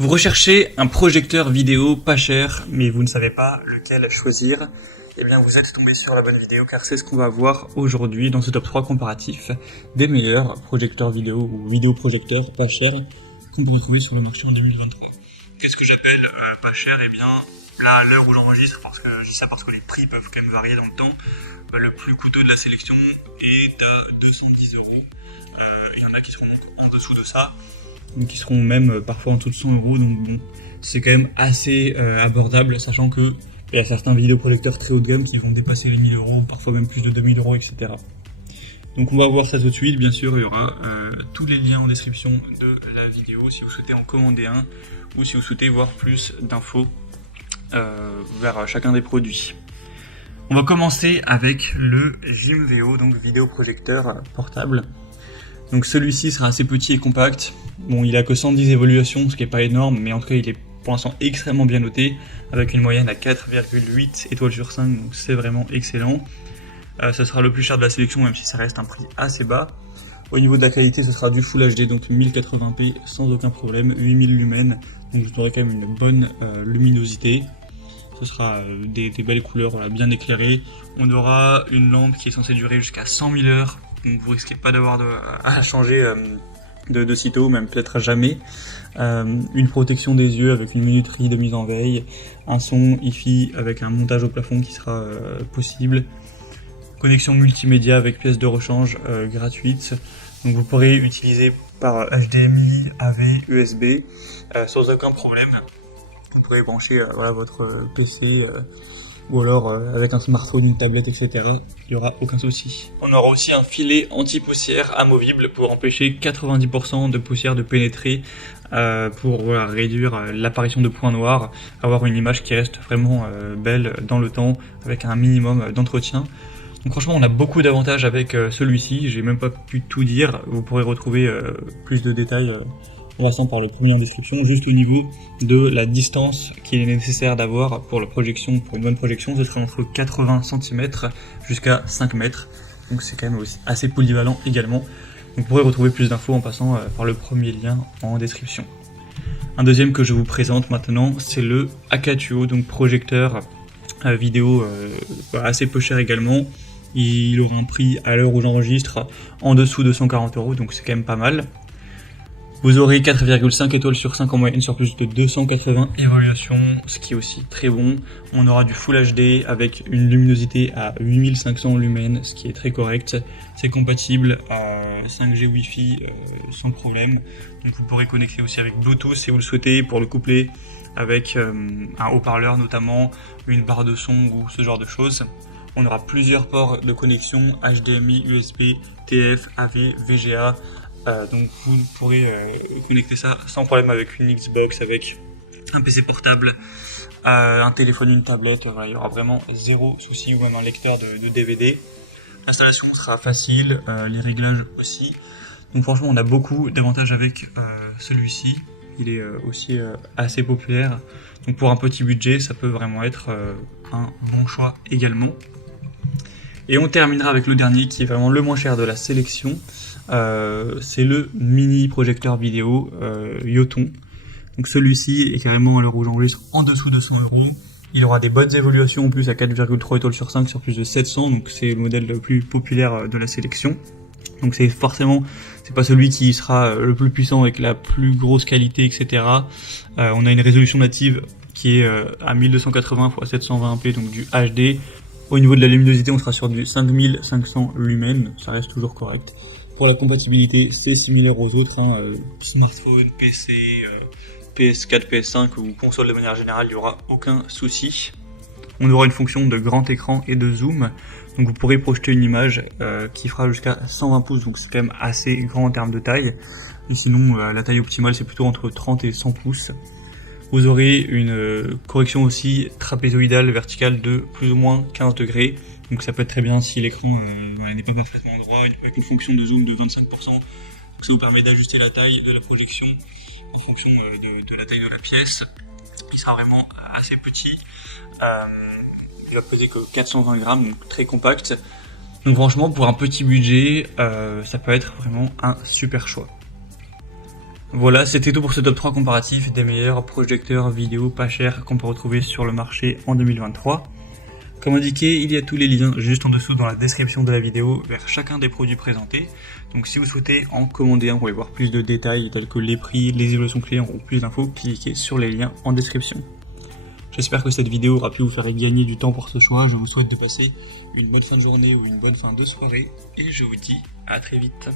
Vous recherchez un projecteur vidéo pas cher, mais vous ne savez pas lequel choisir. Eh bien, vous êtes tombé sur la bonne vidéo, car c'est ce qu'on va voir aujourd'hui dans ce top 3 comparatif des meilleurs projecteurs vidéo ou vidéoprojecteurs pas chers qu'on peut retrouver sur le marché en 2023. Qu'est-ce que j'appelle pas cher? Eh bien, là, à l'heure où j'enregistre, je dis ça parce que les prix peuvent quand même varier dans le temps, le plus coûteux de la sélection est à 210 €. Il y en a qui seront en dessous de ça, qui seront même parfois en dessous de 100 €, donc bon, c'est quand même assez abordable, sachant que il y a certains vidéoprojecteurs très haut de gamme qui vont dépasser les 1000 €, parfois même plus de 2000 €, etc. Donc on va voir ça tout de suite. Bien sûr, il y aura tous les liens en description de la vidéo si vous souhaitez en commander un ou si vous souhaitez voir plus d'infos vers chacun des produits. On va commencer avec le Gimveo, donc vidéoprojecteur portable. Donc celui-ci sera assez petit et compact. Bon, il a que 110 évaluations, ce qui est pas énorme, mais en tout cas il est pour l'instant extrêmement bien noté, avec une moyenne à 4,8 étoiles sur 5, donc c'est vraiment excellent. Ça sera le plus cher de la sélection, même si ça reste un prix assez bas. Au niveau de la qualité, ce sera du Full HD, donc 1080p sans aucun problème, 8000 lumens, donc vous aurez quand même une bonne luminosité. Ce sera des belles couleurs, voilà, bien éclairées. On aura une lampe qui est censée durer jusqu'à 100 000 heures, donc vous risquez pas d'avoir à changer de sitôt, même peut-être à jamais. Une protection des yeux avec une minuterie de mise en veille, un son hi-fi avec un montage au plafond qui sera possible, connexion multimédia avec pièce de rechange gratuite. Donc vous pourrez utiliser par HDMI, AV, USB sans aucun problème. Vous pourrez brancher votre PC ou alors avec un smartphone, une tablette, etc. Il n'y aura aucun souci. On aura aussi un filet anti-poussière amovible pour empêcher 90% de poussière de pénétrer, pour réduire l'apparition de points noirs, avoir une image qui reste vraiment belle dans le temps avec un minimum d'entretien. Donc franchement, on a beaucoup d'avantages avec celui-ci. J'ai même pas pu tout dire. Vous pourrez retrouver plus de détails en passant par le premier en description. Juste au niveau de la distance qu'il est nécessaire d'avoir pour la projection, pour une bonne projection, ce sera entre 80 cm jusqu'à 5 mètres. Donc c'est quand même aussi assez polyvalent également. Donc vous pourrez retrouver plus d'infos en passant par le premier lien en description. Un deuxième que je vous présente maintenant, c'est le Akatuo, donc projecteur vidéo assez peu cher également. Il aura un prix à l'heure où j'enregistre en dessous de 140 €, donc c'est quand même pas mal. Vous aurez 4,5 étoiles sur 5 en moyenne sur plus de 280 évaluations, ce qui est aussi très bon. On aura du Full HD avec une luminosité à 8500 lumens, ce qui est très correct. C'est compatible à 5G Wi-Fi sans problème. Donc vous pourrez connecter aussi avec Bluetooth si vous le souhaitez pour le coupler avec un haut-parleur notamment, une barre de son ou ce genre de choses. On aura plusieurs ports de connexion HDMI, USB, TF, AV, VGA. Donc vous pourrez connecter ça sans problème avec une Xbox, avec un PC portable, un téléphone, une tablette. Voilà, il y aura vraiment zéro souci, ou même un lecteur de DVD. L'installation sera facile, les réglages aussi. Donc franchement, on a beaucoup d'avantages avec celui-ci. Il est aussi assez populaire. Donc pour un petit budget, ça peut vraiment être un bon choix également. Et on terminera avec le dernier qui est vraiment le moins cher de la sélection. C'est le mini projecteur vidéo Yoton. Donc celui-ci est carrément à l'heure où j'enregistre en dessous de 100 €. Il aura des bonnes évaluations en plus à 4,3 étoiles sur 5 sur plus de 700, donc c'est le modèle le plus populaire de la sélection. Donc c'est pas celui qui sera le plus puissant avec la plus grosse qualité, etc. On a une résolution native qui est à 1280 x 720p, donc du HD. Au niveau de la luminosité, on sera sur du 5500 lumens, ça reste toujours correct. Pour la compatibilité, c'est similaire aux autres, smartphone, PC, PS4, PS5 ou console de manière générale, il n'y aura aucun souci. On aura une fonction de grand écran et de zoom, donc vous pourrez projeter une image qui fera jusqu'à 120 pouces, donc c'est quand même assez grand en termes de taille. Et sinon, la taille optimale, c'est plutôt entre 30 et 100 pouces. Vous aurez une correction aussi trapézoïdale verticale de plus ou moins 15 degrés. Donc ça peut être très bien si l'écran n'est pas parfaitement droit, avec une fonction de zoom de 25%. Donc ça vous permet d'ajuster la taille de la projection en fonction de la taille de la pièce. Il sera vraiment assez petit. Il va peser que 420 grammes, donc très compact. Donc franchement, pour un petit budget, ça peut être vraiment un super choix. Voilà, c'était tout pour ce top 3 comparatif des meilleurs projecteurs vidéo pas chers qu'on peut retrouver sur le marché en 2023. Comme indiqué, il y a tous les liens juste en dessous dans la description de la vidéo vers chacun des produits présentés. Donc si vous souhaitez en commander un pour y voir plus de détails tels que les prix, les évaluations clients ou plus d'infos, cliquez sur les liens en description. J'espère que cette vidéo aura pu vous faire gagner du temps pour ce choix. Je vous souhaite de passer une bonne fin de journée ou une bonne fin de soirée et je vous dis à très vite.